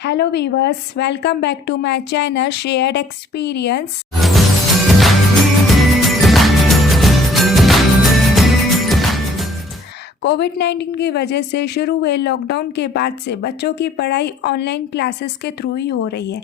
Hello viewers, welcome back to my channel Shared Experience. कोविड-19 की वजह से शुरू हुए लॉकडाउन के बाद से बच्चों की पढ़ाई ऑनलाइन क्लासेस के थ्रू ही हो रही है।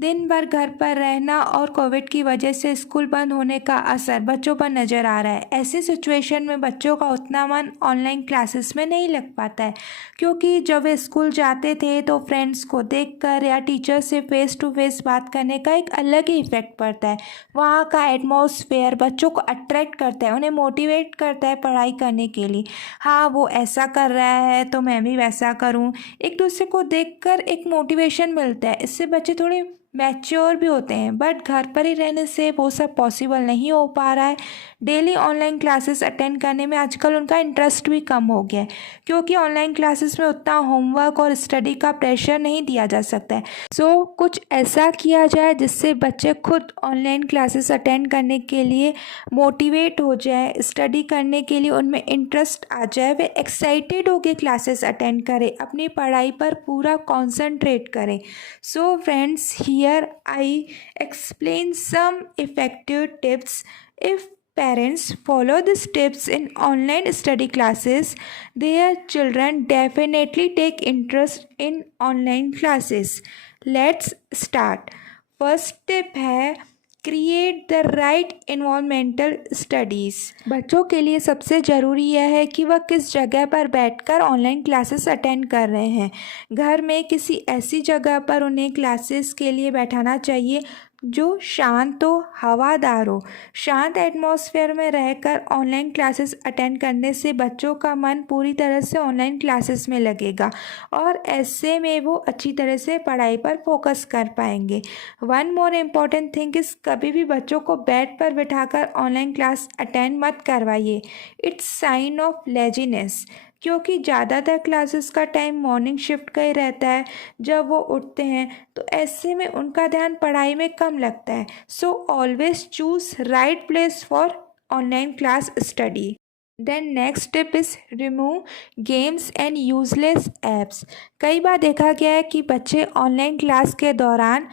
दिन भर घर पर रहना और कोविड की वजह से स्कूल बंद होने का असर बच्चों पर नज़र आ रहा है। ऐसी सिचुएशन में बच्चों का उतना मन ऑनलाइन क्लासेस में नहीं लग पाता है, क्योंकि जब वे स्कूल जाते थे तो फ्रेंड्स को देखकर या टीचर से फेस टू फेस बात करने का एक अलग ही इफ़ेक्ट पड़ता है। वहाँ का एटमॉस्फेयर बच्चों को अट्रैक्ट करता है, उन्हें मोटिवेट करता है पढ़ाई करने के लिए। हाँ, वो ऐसा कर रहा है तो मैं भी वैसा करूँ। एक दूसरे को देखकर एक मोटिवेशन मिलता है। इससे बच्चे थोड़े मैच्योर भी होते हैं, बट घर पर ही रहने से वो सब पॉसिबल नहीं हो पा रहा है। डेली ऑनलाइन क्लासेस अटेंड करने में आजकल उनका इंटरेस्ट भी कम हो गया है, क्योंकि ऑनलाइन क्लासेस में उतना होमवर्क और स्टडी का प्रेशर नहीं दिया जा सकता है। सो कुछ ऐसा किया जाए जिससे बच्चे खुद ऑनलाइन क्लासेस अटेंड करने के लिए मोटिवेट हो जाए, स्टडी करने के लिए उनमें इंटरेस्ट आ जाए, वे एक्साइटेड होकर क्लासेस अटेंड करें, अपनी पढ़ाई पर पूरा कॉन्सनट्रेट करें। So friends, here I explain some effective tips. If parents follow these tips in online study classes, their children definitely take interest in online classes. Let's start. First tip है create the right environmental studies. बच्चों के लिए सबसे ज़रूरी यह है कि वह किस जगह पर बैठकर ऑनलाइन क्लासेस अटेंड कर रहे हैं। घर में किसी ऐसी जगह पर उन्हें क्लासेस के लिए बैठाना चाहिए जो शांत हो, हवादार हो। शांत एटमॉस्फेयर में रहकर ऑनलाइन क्लासेस अटेंड करने से बच्चों का मन पूरी तरह से ऑनलाइन क्लासेस में लगेगा और ऐसे में वो अच्छी तरह से पढ़ाई पर फोकस कर पाएंगे। One more important thing is, कभी भी बच्चों को बेड पर बिठाकर ऑनलाइन क्लास अटेंड मत करवाइए। इट्स साइन ऑफ लेजीनेस, क्योंकि ज़्यादातर क्लासेस का टाइम मॉर्निंग शिफ्ट का ही रहता है जब वो उठते हैं, तो ऐसे में उनका ध्यान पढ़ाई में कम लगता है। So always choose right place for online class study. Then next tip is remove games and useless apps. कई बार देखा गया है कि बच्चे ऑनलाइन क्लास के दौरान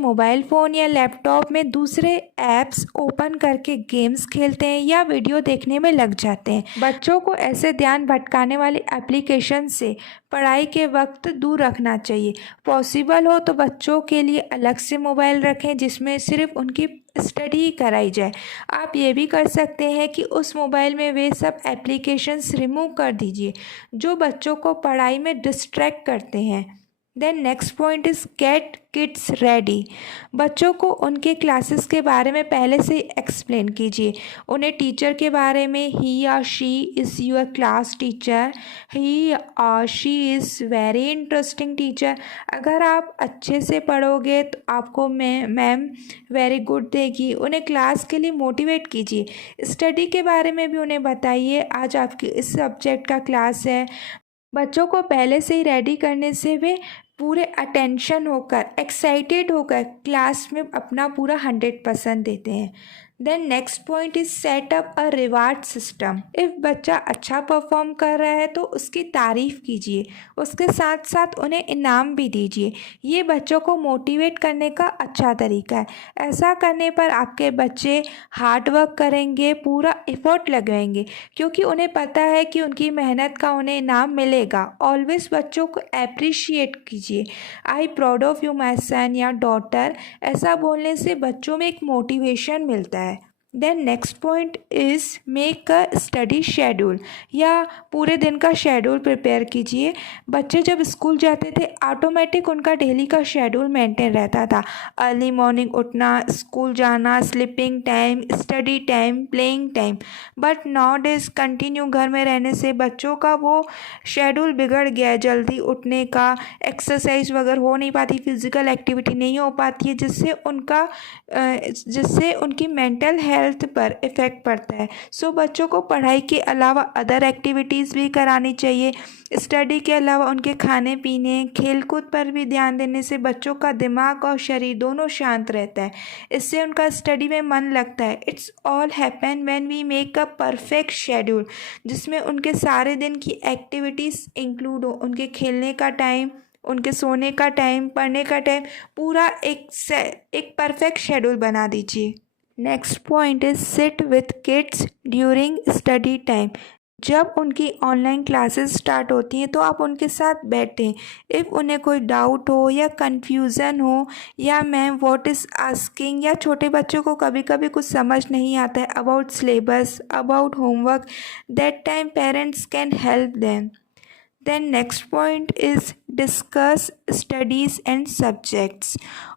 मोबाइल फ़ोन या लैपटॉप में दूसरे ऐप्स ओपन करके गेम्स खेलते हैं या वीडियो देखने में लग जाते हैं। बच्चों को ऐसे ध्यान भटकाने वाली एप्लीकेशन से पढ़ाई के वक्त दूर रखना चाहिए। पॉसिबल हो तो बच्चों के लिए अलग से मोबाइल रखें जिसमें सिर्फ उनकी स्टडी कराई जाए। आप ये भी कर सकते हैं कि उस मोबाइल में वे सब एप्लीकेशंस रिमूव कर दीजिए जो बच्चों को पढ़ाई में डिस्ट्रैक्ट करते हैं। Then next point is get kids ready. बच्चों को उनके क्लासेस के बारे में पहले से एक्सप्लेन कीजिए। उन्हें टीचर के बारे में, ही या she is your class teacher, he और she is very interesting teacher. अगर आप अच्छे से पढ़ोगे तो आपको मैम वेरी गुड देगी। उन्हें क्लास के लिए मोटिवेट कीजिए। स्टडी के बारे में भी उन्हें बताइए, आज आपकी इस सब्जेक्ट का क्लास है। बच्चों को पहले से ही रेडी करने से वे पूरे अटेंशन होकर, एक्साइटेड होकर क्लास में अपना पूरा 100% देते हैं। Then next point is set up a reward system. If बच्चा अच्छा परफॉर्म कर रहा है तो उसकी तारीफ़ कीजिए, उसके साथ साथ उन्हें इनाम भी दीजिए। ये बच्चों को मोटिवेट करने का अच्छा तरीका है। ऐसा करने पर आपके बच्चे हार्ड वर्क करेंगे, पूरा एफर्ट लगाएंगे, क्योंकि उन्हें पता है कि उनकी मेहनत का उन्हें इनाम मिलेगा। ऑलवेज बच्चों को अप्रिशिएट कीजिए। I proud of you my son या डॉटर, ऐसा बोलने से बच्चों में एक मोटिवेशन मिलता है। Then next point is make a study schedule, या पूरे दिन का शेड्यूल प्रिपेयर कीजिए। बच्चे जब स्कूल जाते थे ऑटोमेटिक उनका डेली का शेड्यूल मेंटेन रहता था। अर्ली मॉर्निंग उठना, स्कूल जाना, sleeping time, study time, playing time. But now days continue घर में रहने से बच्चों का वो शेड्यूल बिगड़ गया है। जल्दी उठने का, एक्सरसाइज वगैरह हो नहीं पाती, फिजिकल एक्टिविटी नहीं हो पाती है, जिससे उनकी मेंटल हेल्थ पर इफ़ेक्ट पड़ता है। सो बच्चों को पढ़ाई के अलावा अदर एक्टिविटीज़ भी करानी चाहिए। स्टडी के अलावा उनके खाने पीने, खेलकूद पर भी ध्यान देने से बच्चों का दिमाग और शरीर दोनों शांत रहता है। इससे उनका स्टडी में मन लगता है। It's all happen when we make a perfect schedule, जिसमें उनके सारे दिन की एक्टिविटीज़ इंक्लूड हो। उनके खेलने का टाइम, उनके सोने का टाइम, पढ़ने का टाइम, पूरा एक परफेक्ट शेड्यूल बना दीजिए। Next point is sit with kids during study time. जब उनकी ऑनलाइन क्लासेस स्टार्ट होती हैं तो आप उनके साथ बैठें। इफ़ उन्हें कोई डाउट हो या कन्फ्यूज़न हो या मैम व्हाट इज़ आस्किंग, या छोटे बच्चों को कभी कभी कुछ समझ नहीं आता है about syllabus, about homework, that time parents can help them. Then next point is discuss studies and subjects।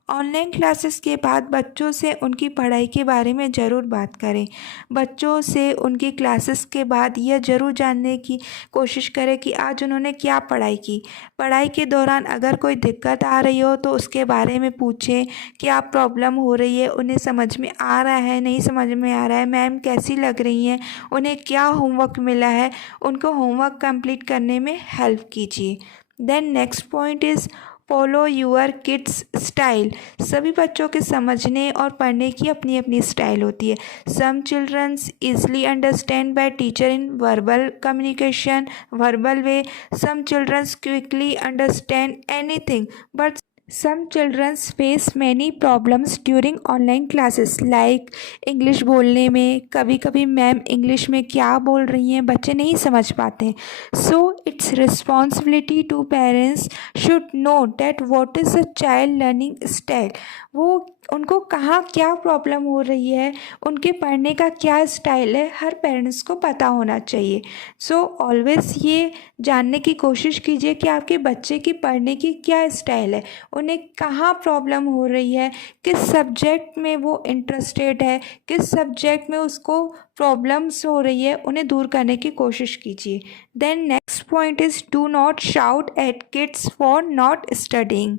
Online classes के बाद बच्चों से उनकी पढ़ाई के बारे में ज़रूर बात करें। बच्चों से उनकी क्लासेस के बाद यह ज़रूर जानने की कोशिश करें कि आज उन्होंने क्या पढ़ाई की। पढ़ाई के दौरान अगर कोई दिक्कत आ रही हो तो उसके बारे में पूछें, क्या प्रॉब्लम हो रही है, उन्हें समझ में आ रहा है, नहीं समझ में आ रहा है, मैम कैसी लग रही हैं, उन्हें क्या होमवर्क मिला है, उनको होमवर्क कंप्लीट करने में हेल्प कीजिए। Then next point is follow your kids style. सभी बच्चों के समझने और पढ़ने की अपनी अपनी स्टाइल होती है। Some childrens easily understand by teacher in verbal communication, verbal way. Some childrens quickly understand anything, but some children face many problems during online classes like English बोलने में, कभी कभी मैम इंग्लिश में क्या बोल रही हैं बच्चे नहीं समझ पाते हैं। So it's responsibility to parents should know that what is a child learning style. वो उनको कहाँ क्या प्रॉब्लम हो रही है, उनके पढ़ने का क्या स्टाइल है, हर पेरेंट्स को पता होना चाहिए। सो ऑलवेज़ ये जानने की कोशिश कीजिए कि आपके बच्चे की पढ़ने की क्या स्टाइल है, उन्हें कहाँ प्रॉब्लम हो रही है, किस सब्जेक्ट में वो इंटरेस्टेड है, किस सब्जेक्ट में उसको प्रॉब्लम्स हो रही है, उन्हें दूर करने की कोशिश कीजिए। Then next point is do not shout at kids for not studying.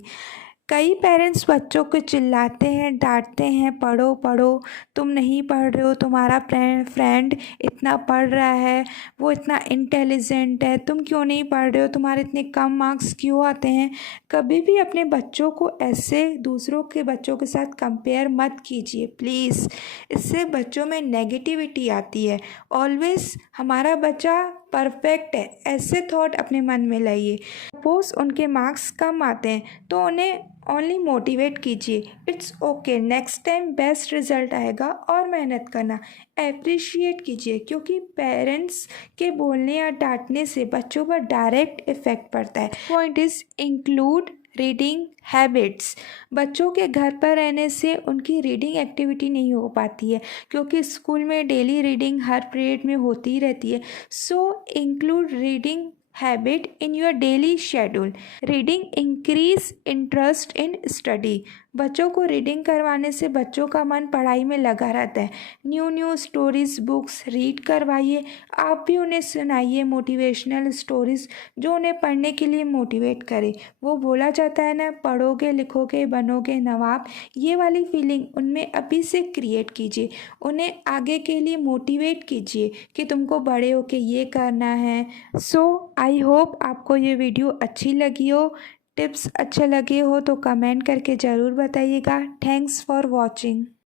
कई पेरेंट्स बच्चों को चिल्लाते हैं, डांटते हैं, पढ़ो पढ़ो, तुम नहीं पढ़ रहे हो, तुम्हारा फ्रेंड इतना पढ़ रहा है, वो इतना इंटेलिजेंट है, तुम क्यों नहीं पढ़ रहे हो, तुम्हारे इतने कम मार्क्स क्यों आते हैं। कभी भी अपने बच्चों को ऐसे दूसरों के बच्चों के साथ कंपेयर मत कीजिए प्लीज़, इससे बच्चों में नेगेटिविटी आती है। ऑलवेज़ हमारा बच्चा परफेक्ट है ऐसे थॉट अपने मन में लाइए। सपोज उनके मार्क्स कम आते हैं तो उन्हें ओनली मोटिवेट कीजिए, it's okay, next time best result आएगा और मेहनत करना। अप्रिशिएट कीजिए, क्योंकि पेरेंट्स के बोलने या डांटने से बच्चों पर डायरेक्ट इफेक्ट पड़ता है। Point is include reading habits. बच्चों के घर पर रहने से उनकी रीडिंग एक्टिविटी नहीं हो पाती है, क्योंकि स्कूल में डेली रीडिंग हर पीरियड में होती ही रहती है। So include reading habit in your daily schedule. Reading increase interest in study. बच्चों को रीडिंग करवाने से बच्चों का मन पढ़ाई में लगा रहता है। New new stories books read करवाइए, आप भी उन्हें सुनाइए मोटिवेशनल स्टोरीज जो उन्हें पढ़ने के लिए मोटिवेट करे। वो बोला जाता है ना, पढ़ोगे लिखोगे बनोगे नवाब, ये वाली फीलिंग उनमें अभी से क्रिएट कीजिए। उन्हें आगे के लिए मोटिवेट कीजिए कि तुमको बड़े होके ये करना है। सो आई होप आपको ये वीडियो अच्छी लगी हो। टिप्स अच्छे लगे हो तो कमेंट करके ज़रूर बताइएगा। Thanks for watching.